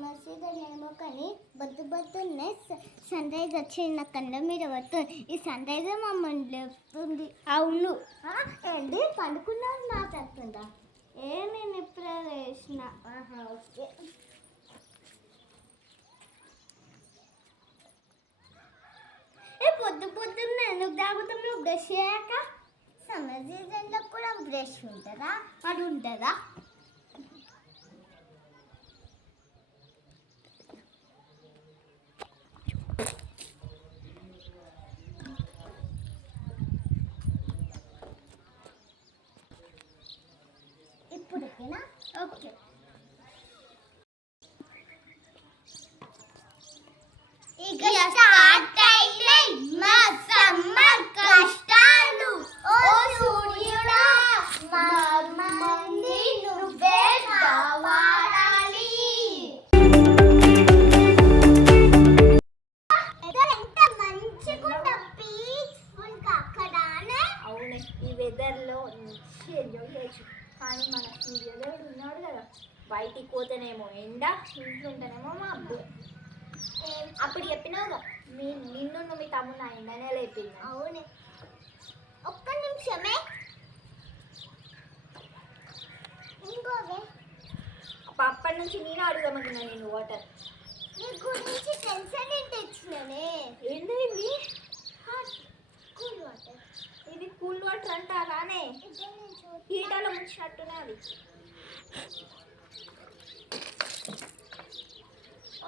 సమస్యనేమో కానీ పొద్దున్నే sun rise వచ్చి నా కళ్ళ మీద పడుతుంది. ఈ సన్ రైజ్ మమ్మల్ని లేపుతుంది. అవును ఏంటి పండుకున్నారు మాట్లాడుతుందా? నేను ఇప్పుడే వేసిన. ఓకే. పొద్దున్నే ఎందుకు తాగుతున్నావు? బ్రష్ చేయక. సమ్మర్ సీజన్లో కూడా బ్రష్ ఉంటుందా? అది ఉంటుందా? ఇప్పుడు ఓకే. ఇక స్టార్ట్ అయినాయి మా సమ్మర్ కష్టాలు. ఓ సూర్యుడా మమ్మంది నువ్వే కావాడాలి. ఎంత మంచిగా పీస్ఫుల్గా అక్కడనే. అవునే ఈ వెదర్లో ఎంజాయ్ చేయొచ్చు. కానీ మన సూర్యదేవుడు ఉన్నాడు కదా, బయటికి పోతేనేమో ఎండ, ఇంట్లో ఉంటేనేమో మా అబ్బు. అప్పుడు చెప్పినావు నిన్ను మీ తమ్ముడు నా ఎండనే లేపింది. అవునే. ఒక్క నిమిషమే. ఇంకోవే అప్పటి నుంచి నేను అడుగుదామనుకున్నా నేను వాటర్ నీ గురించి టెన్షన్ ఏంటి తెచ్చినానే. ఏంటి ఇవి? Cool water. ఇది కూల్ వాటర్ అంటారానే? హీటర్లో ముంచినట్టునే అది.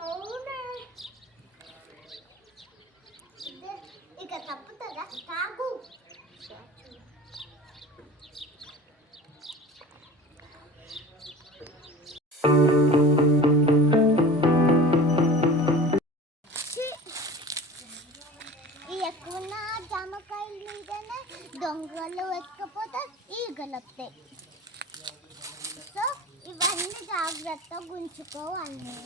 అవునే. ఇక తప్పుతుందా? తాగు. ఎక్కువ జామకాయల మీదనే దొంగలు ఎక్కపోతే ఈగలు వస్తాయి. సో ఇవన్నీ జాగ్రత్తగా ఉంచుకోవాలి.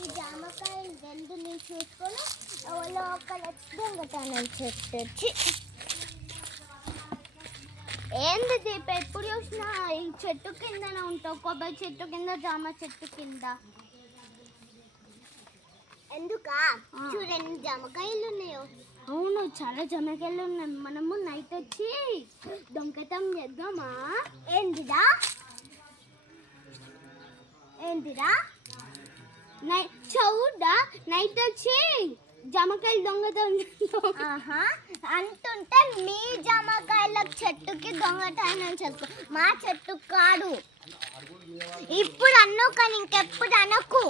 ఈ జామకాయలు రెండు నేను చూసుకొని లోపల దొంగతనం చేసి ఏంది దీప ఎప్పుడు చూసినా ఈ చెట్టు కిందనే ఉంటావు. కొబ్బరి చెట్టు కింద, జామ చెట్టు కింద ఎందుకా? చూడండి జామకాయలు ఉన్నాయో. అవును చాలా జామకాయలు ఉన్నాయి. మనము నైట్ వచ్చి దొంగతనం చేద్దామా? ఏంటిదా? చౌడా నైట్ వచ్చి జామకాయలు దొంగతనం అంటుంటే మీ జామకాయల చెట్టుకి దొంగతనం చేసుకో, మా చెట్టు కాడు. ఇప్పుడు అన్ను కానీ ఇంకెప్పుడు అనకు.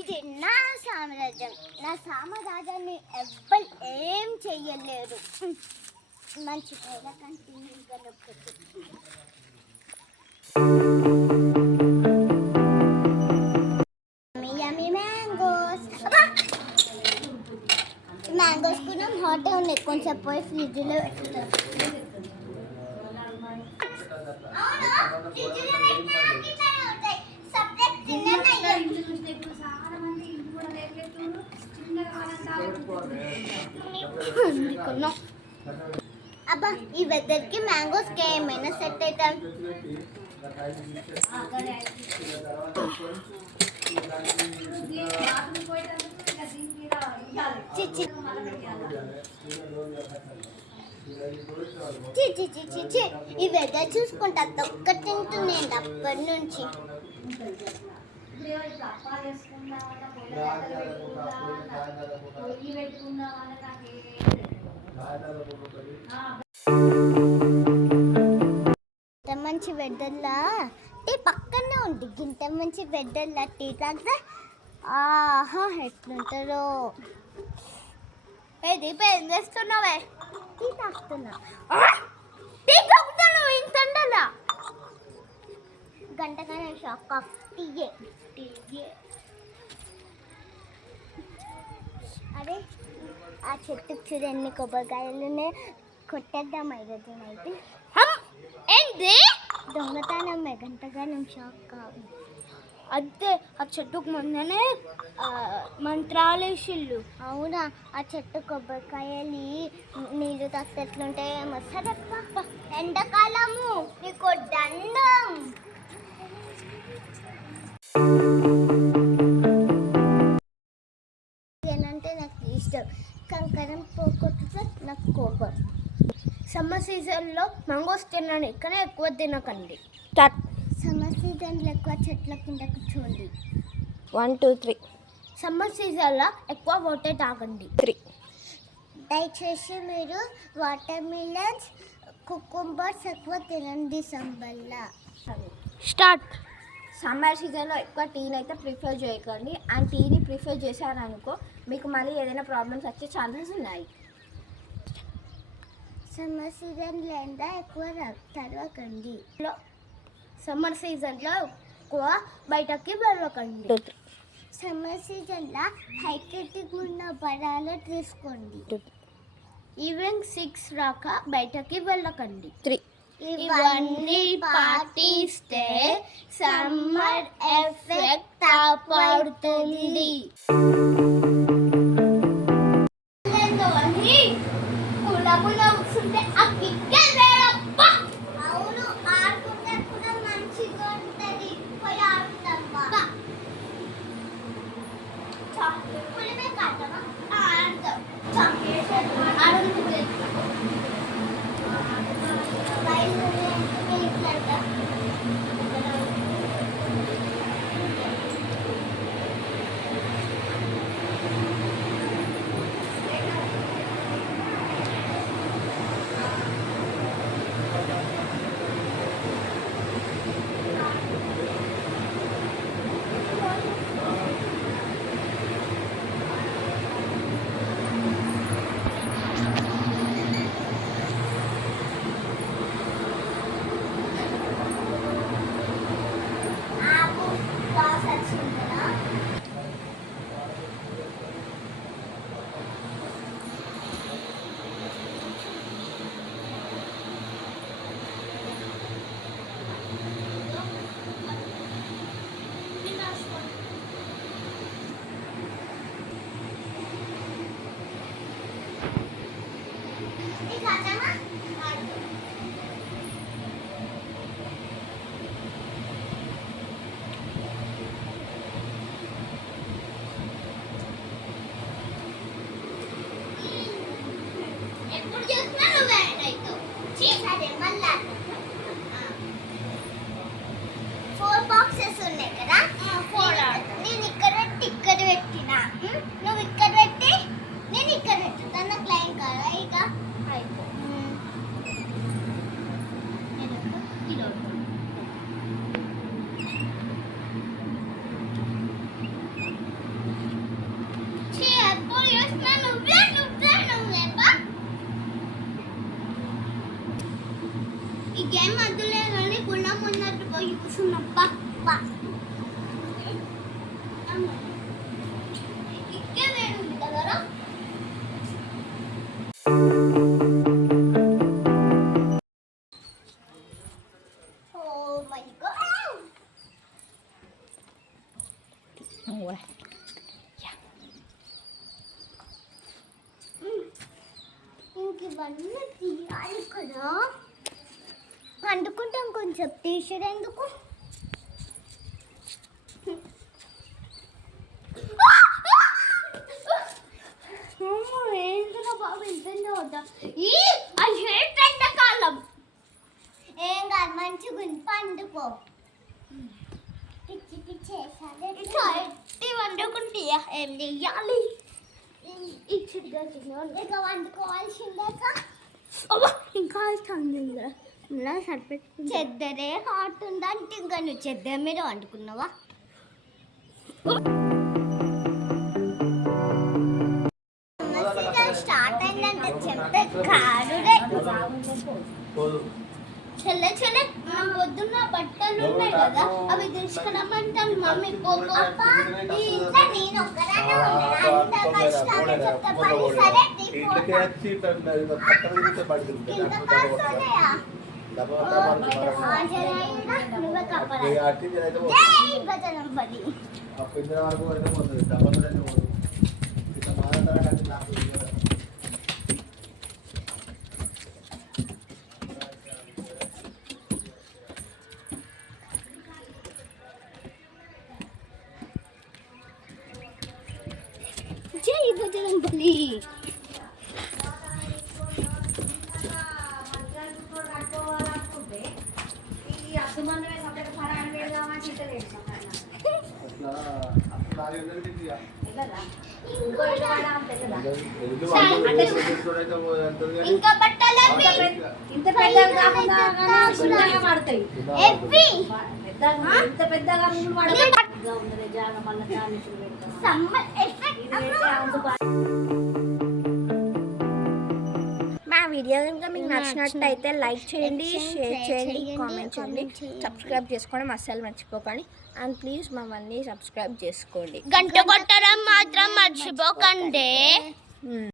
ఇది నా సామ్రాజ్యం. నా సామ్రాజ్యాన్ని ఎవ్వరు ఏం చెయ్యలేరు. మంచి మ్యాంగోస్ కూడా హాట్ ఉన్నాయి. కొంచెం పోయి ఫ్రిడ్జ్లో పెట్టుతాం. అబ్బా ఈ వెదర్కి మ్యాంగోస్కి ఏమైనా సెట్ అవుతాం. ఈ వెదర్ చూసుకుంటా తొక్క తింటున్నాను అప్పటి నుంచి. మంచి వెదర్లా టీ పక్కనే ఉంది. గింత మంచి వెదర్లా టీ తాగితే ఆహా ఎట్లుంటారో. దీప ఏం చేస్తున్నావే? టీ తాగుతున్నా. టీ తాగుతున్నావు ఇంతలా? గంటగానే షాక్ ఆఫ్ టీయే. అరే ఆ చెట్టుకు చూడు ఎన్ని కొబ్బరికాయలు కొట్టేద్దాం ఈరోజు అయితే. ఏంటి దొంగతనమే గంటగానం షాక్ అదే ఆ చెట్టుకు మొన్ననే మంత్రాలు వేసిళ్ళు. అవునా? ఆ చెట్టు కొబ్బరికాయలు నీళ్ళు తాస్తే ఎట్లుంటాయి మస్తు ఎండాకాలము నీకు దండం. ఏనంటే నాకు ఇష్టం, కంకరం పోగొట్టుతో నాకు కోపం. సమ్మర్ సీజన్లో మ్యాంగోస్ తిన్నాను, ఇక్కడ ఎక్కువ తినకండి. సమ్మర్ సీజన్లో ఎక్కువ చెట్ల కింద కూర్చోండి. 1 2 3. సమ్మర్ సీజన్లో ఎక్కువ వాటర్ తాగండి. 3. దయచేసి మీరు వాటర్ మిలన్స్ కుకుంబర్స్ ఎక్కువ తినండి సమ్మర్లో. స్టార్ట్. సమ్మర్ సీజన్లో ఎక్కువ టీని అయితే ప్రిఫర్ చేయకండి. అండ్ టీని ప్రిఫర్ చేశారనుకో మీకు మళ్ళీ ఏదైనా ప్రాబ్లమ్స్ వచ్చే ఛాన్సెస్ ఉన్నాయి. సమ్మర్ సీజన్లో ఎండ ఎక్కువ తడవకండి. సమ్మర్ సీజన్లో ఎక్కువ బయటకి వెళ్ళకండి. సమ్మర్ సీజన్లో హైటెక్ ఉన్న పడాలు తీసుకోండి. ఈవినింగ్ 6 రాక బయటకి వెళ్ళకండి. 3. ఇవన్నీ పాటిస్తే సమ్మర్ ఎఫెక్ట్ పడుతుంది. అవును, ఆడుకుంటే కూడా మంచిగా ఉంటుంది. పోయి ఆడుతామా? పులిమే కాదమ్మా, ఆడతాం. ఎప్పుడు చూసినా నువ్వే అవుతావు. సరే మళ్ళా 4 బాక్సెస్ ఉన్నాయి కదా, నేను ఇక్కడ పెట్టి ఇక్కడ పెట్టినా, నువ్వు ఇక్కడ పెట్టి నేను ఇక్కడ పెట్టుతాను. నాకు లైన్ కదా ఇక అయిపో. ఎప్పుడు చూసినా నువ్వే ఈ గేమ్ అద్దులే కానీ గుండం ఉన్నట్టు పోయి కూర్చున్నప్ప ఇక్కే వేడుంది కదరా. Oh my God. ఇంక ఇవన్నీ తీయాలి కదా, పండుకుంటాం. కొంచెం టీషర్ట్ ఎందుకు? ఏంటో బాబు ఎంతంగా వద్దా ఈ ఎండాకాలం. ఏం కాదు, మంచిగా పండుకో. పిచ్చి పిచ్చి ఎట్టి వండుకుంటే ఏం చెయ్యాలి? ఇక వండుకోవాల్సిందే. ఇంకా చెద్దరే హాట్ ఉందంటే ఇంకా నువ్వు చెద్దర మీద వండుకున్నావా? స్టార్ట్ అయిందంటే చెప్తే కారుడే. చెల్ల చెల్ల పొద్దున్న బట్టలు ఉన్నాయి కదా, అవి తీసుకురమ్మంటాను మమ్మీ. నేను ఒక్కదానే నువ్వే కప్పరా జై బజరంబలి జై బజరంబలి ఇంకా బట్టలు ఇంత పెద్దగా పడతాయి ఇంత పెద్దగా మా వీడియో కనుక మీకు నచ్చినట్టయితే లైక్ చేయండి, షేర్ చేయండి, కామెంట్ చేయండి, సబ్స్క్రైబ్ చేసుకోవడం అస్సలు మర్చిపోకండి. అండ్ ప్లీజ్ మమ్మల్ని సబ్స్క్రైబ్ చేసుకోండి, గంట కొట్టడం మాత్రం మర్చిపోకండి.